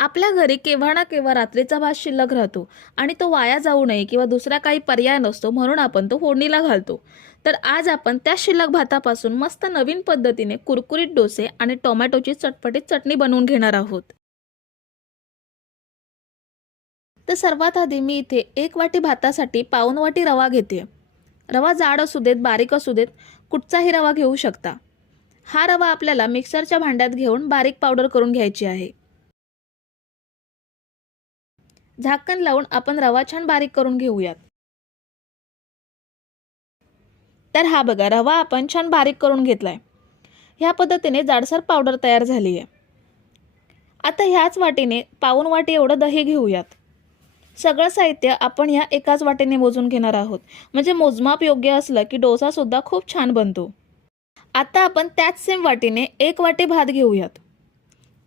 आपल्या घरी केव्हा ना केव्हा रात्रीचा भात शिल्लक राहतो आणि तो वाया जाऊ नये किंवा दुसरा काही पर्याय नसतो म्हणून आपण तो फोडणीला घालतो. तर आज आपण त्या शिल्लक भातापासून मस्त नवीन पद्धतीने कुरकुरीत डोसे आणि टोमॅटोची चटपटीत चटणी बनवून घेणार आहोत. तर सर्वात आधी मी इथे 1 वाटी भातासाठी पाऊण वाटी रवा घेते. रवा जाड असू देत, बारीक असू देत, कुठचाही रवा घेऊ शकता. हा रवा आपल्याला मिक्सरच्या भांड्यात घेऊन बारीक पावडर करून घ्यायची आहे. झाकण लावून आपण रवा छान बारीक करून घेऊयात. तर हा बघा, रवा आपण छान बारीक करून घेतलाय. ह्या पद्धतीने जाडसर पावडर तयार झाली आहे. आता ह्याच वाटीने पाऊण वाटी एवढं दही घेऊयात. सगळं साहित्य आपण ह्या एकाच वाटीने मोजून घेणार आहोत, म्हणजे मोजमाप योग्य असलं की डोसा सुद्धा खूप छान बनतो. आता आपण त्याच सेम वाटीने 1 वाटी भात घेऊयात.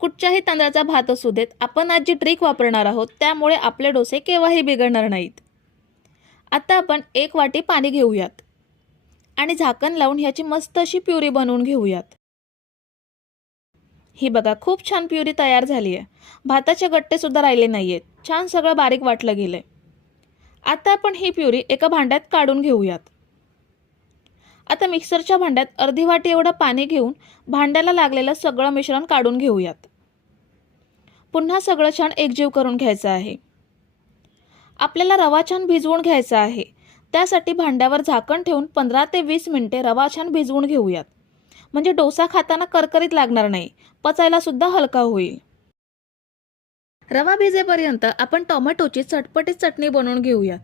कुठच्याही तांदळाचा भात असू देत, आपण आज जी ट्रिक वापरणार आहोत त्यामुळे आपले डोसे केव्हाही बिघडणार नाहीत. आता आपण 1 वाटी पाणी घेऊयात आणि झाकण लावून ह्याची मस्त अशी प्युरी बनवून घेऊयात. ही बघा, खूप छान प्युरी तयार झाली आहे. भाताचे गट्टे सुद्धा राहिले नाहीयेत. छान सगळं बारीक वाटलं गेलंय. आता आपण ही प्युरी एका भांड्यात काढून घेऊयात. आता मिक्सरच्या भांड्यात अर्धी वाटी एवढं पाणी घेऊन भांड्याला लागलेलं सगळं मिश्रण काढून घेऊयात. पुन्हा सगळं छान एकजीव करून घ्यायचं आहे. आपल्याला रवा छान भिजवून घ्यायचा आहे. त्यासाठी भांड्यावर झाकण ठेवून 15 ते 20 मिनिटे रवा छान भिजवून घेऊयात. म्हणजे डोसा खाताना करकरीत लागणार नाही, पचायला सुद्धा हलका होईल. रवा भिजेपर्यंत आपण टोमॅटोची चटपटीत चटणी बनवून घेऊयात.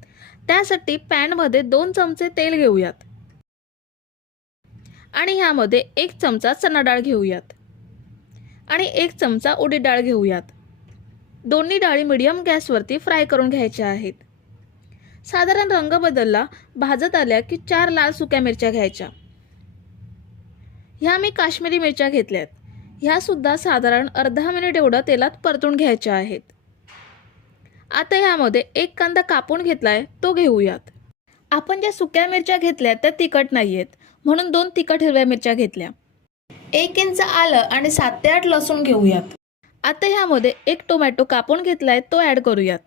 त्यासाठी पॅनमध्ये 2 चमचे तेल घेऊयात आणि ह्यामध्ये 1 चमचा चणा डाळ घेऊयात आणि 1 चमचा उडीद डाळ घेऊयात. दोन्ही डाळी मीडियम गॅसवरती फ्राय करून घ्यायच्या आहेत. साधारण रंग बदलला, भाजत आल्या की 4 लाल सुक्या मिरच्या घ्यायच्या. ह्या मी काश्मीरी मिरच्या घेतल्यात. ह्या सुद्धा साधारण अर्धा मिनिट एवढं तेलात परतून घ्यायच्या आहेत. आता ह्यामध्ये 1 कांदा कापून घेतलाय, तो घेऊयात. आपण ज्या सुक्या मिरच्या घेतल्या त्या तिखट नाहीयेत, म्हणून 2 तिखट हिरव्या मिरच्या घेतल्या. 1 इंच आलं आणि 7 ते 8 लसूण घेऊयात. आता ह्यामध्ये 1 टोमॅटो कापून घेतलाय, तो ॲड करूयात.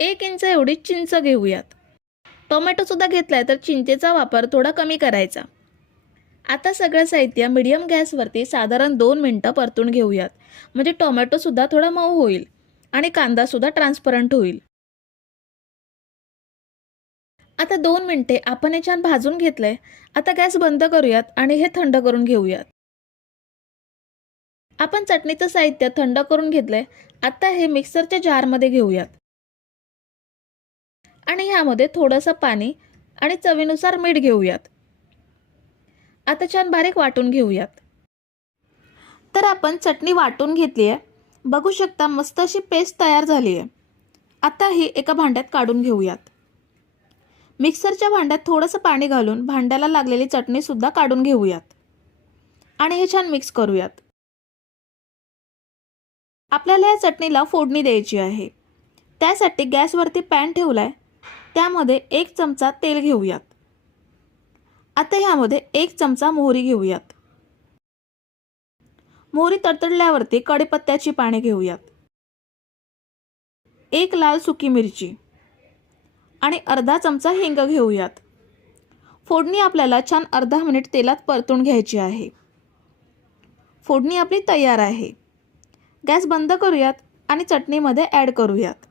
1 इंच एवढी चिंच घेऊयात. टोमॅटो सुद्धा घेतलाय तर चिंचेचा वापर थोडा कमी करायचा. आता सगळं साहित्य मीडियम गॅसवरती साधारण 2 मिनिटं परतून घेऊयात, म्हणजे टोमॅटो सुद्धा थोडा मऊ होईल आणि कांदा सुद्धा ट्रान्सपरंट होईल. आता 2 मिनिटे आपण हे छान भाजून घेतलंय. आता गॅस बंद करूयात आणि हे थंड करून घेऊयात. आपण चटणीचं साहित्य थंड करून घेतलंय. आता हे मिक्सरच्या जारमध्ये घेऊयात आणि ह्यामध्ये थोडंसं पाणी आणि चवीनुसार मीठ घेऊयात. आता छान बारीक वाटून घेऊयात. तर आपण चटणी वाटून घेतली आहे. बघू शकता मस्त अशी पेस्ट तयार झाली आहे. आता ही एका भांड्यात काढून घेऊयात. मिक्सरच्या भांड्यात थोडंसं पाणी घालून भांड्याला लागलेली चटणी सुद्धा काढून घेऊयात आणि हे छान मिक्स करूयात. आपल्याला या चटणीला फोडणी द्यायची आहे. त्यासाठी गॅसवरती पॅन ठेवलाय. त्यामध्ये 1 चमचा तेल घेऊयात. आता ह्यामध्ये 1 चमचा मोहरी घेऊयात. मोहरी तडतडल्यावरती कढीपत्त्याची पाने घेऊयात. 1 लाल सुकी मिरची आणि अर्धा चमचा हिंग घेऊयात. फोडणी आपल्याला छान अर्धा मिनिट तेलात परतून घ्यायची आहे. फोडणी आपली तयार आहे. गॅस बंद करूयात आणि चटणीमध्ये ॲड करूयात.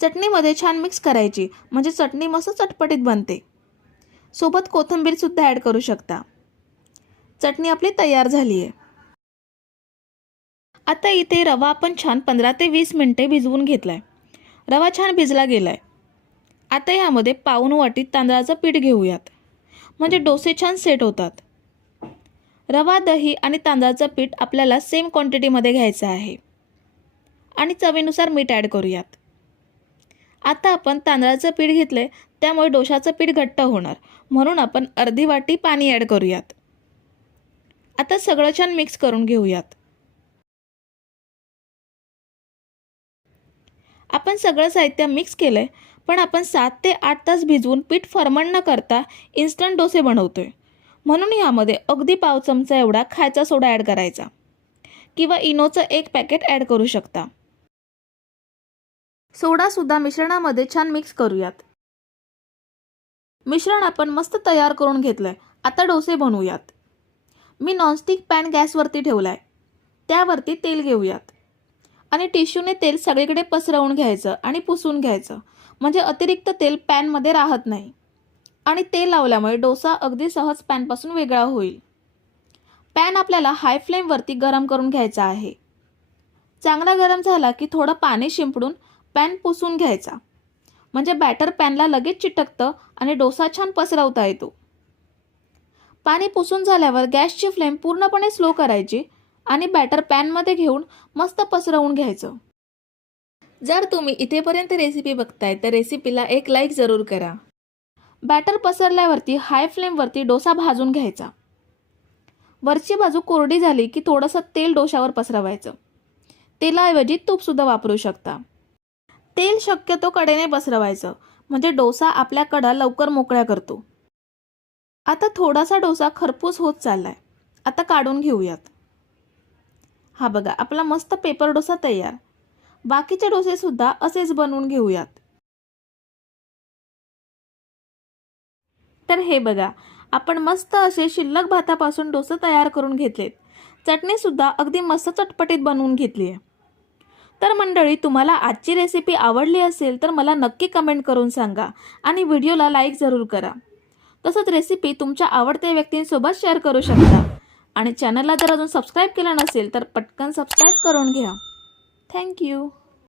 चटणीमध्ये छान मिक्स करायची, म्हणजे चटणी मस्त चटपटीत बनते. सोबत कोथिंबीर सुद्धा ॲड करू शकता. चटणी आपली तयार झाली आहे. आता इथे रवा आपण छान 15 ते 20 मिनिटे भिजवून घेतलाय. रवा छान भिजला गेलाय. आता यामध्ये पाऊण वाटी तांदळाचं पीठ घेऊयात, म्हणजे डोसे छान सेट होतात. रवा, दही आणि तांदळाचं पीठ आपल्याला सेम क्वांटिटीमध्ये घ्यायचं आहे आणि चवीनुसार मीठ ॲड करूयात. आता आपण तांदळाचं पीठ घेतलंय, त्यामुळे डोशाचं पीठ घट्ट होणार, म्हणून आपण अर्धी वाटी पाणी ॲड करूयात. आता सगळं छान मिक्स करून घेऊयात. आपण सगळं साहित्य मिक्स केलंय, पण आपण 7 ते 8 तास भिजवून पीठ फर्मंट न करता इन्स्टंट डोसे बनवतोय, म्हणून ह्यामध्ये अगदी पाव चमचा एवढा खायचा सोडा ॲड करायचा किंवा इनोचं 1 पॅकेट ॲड करू शकता. सोडासुद्धा मिश्रणामध्ये छान मिक्स करूयात. मिश्रण आपण मस्त तयार करून घेतलंय. आता डोसे बनवूयात. मी नॉनस्टिक पॅन गॅसवरती ठेवलाय. त्यावरती तेल घेऊयात आणि टिश्यूने तेल सगळीकडे पसरवून घ्यायचं आणि पुसून घ्यायचं, म्हणजे अतिरिक्त तेल पॅनमध्ये राहत नाही आणि तेल लावल्यामुळे डोसा अगदी सहज पॅनपासून वेगळा होईल. पॅन आपल्याला हाय फ्लेमवरती गरम करून घ्यायचा आहे. चांगला गरम झाला की थोडं पाणी शिंपडून पॅन पुसून घ्यायचा, म्हणजे बॅटर पॅनला लगेच चिटकतं आणि डोसा छान पसरवता येतो. पाणी पुसून झाल्यावर गॅसची फ्लेम पूर्णपणे स्लो करायची आणि बॅटर पॅनमध्ये घेऊन मस्त पसरवून घ्यायचं. जर तुम्ही इथेपर्यंत रेसिपी बघताय तर रेसिपीला एक लाईक जरूर करा. बॅटर पसरल्यावरती हाय फ्लेमवरती डोसा भाजून घ्यायचा. वरची बाजू कोरडी झाली की थोडंसं तेल डोशावर पसरवायचं. तेलाऐवजी तूपसुद्धा वापरू शकता. तेल शक्यतो कडेने पसरवायचं, म्हणजे डोसा आपल्या कडा लवकर मोकळ्या करतो. आता थोडासा डोसा खरपूस होत चाललाय. आता काढून घेऊयात. हा बघा, आपला मस्त पेपर डोसा तयार. बाकीचे डोसे सुद्धा असेच बनवून घेऊयात. तर हे बघा, आपण मस्त असे शिल्लक भातापासून डोसे तयार करून घेतलेत. चटणी सुद्धा अगदी मस्त चटपटीत बनवून घेतली आहे. तर मंडळी, तुम्हाला आजची रेसिपी आवडली असेल तर मला नक्की कमेंट करून सांगा आणि व्हिडिओला लाईक जरूर करा. तसंच रेसिपी तुमच्या आवडत्या व्यक्तींसोबत शेअर करू शकता आणि चॅनलला जर अजून सबस्क्राईब केलं नसेल तर पटकन सबस्क्राईब करून घ्या. थँक्यू.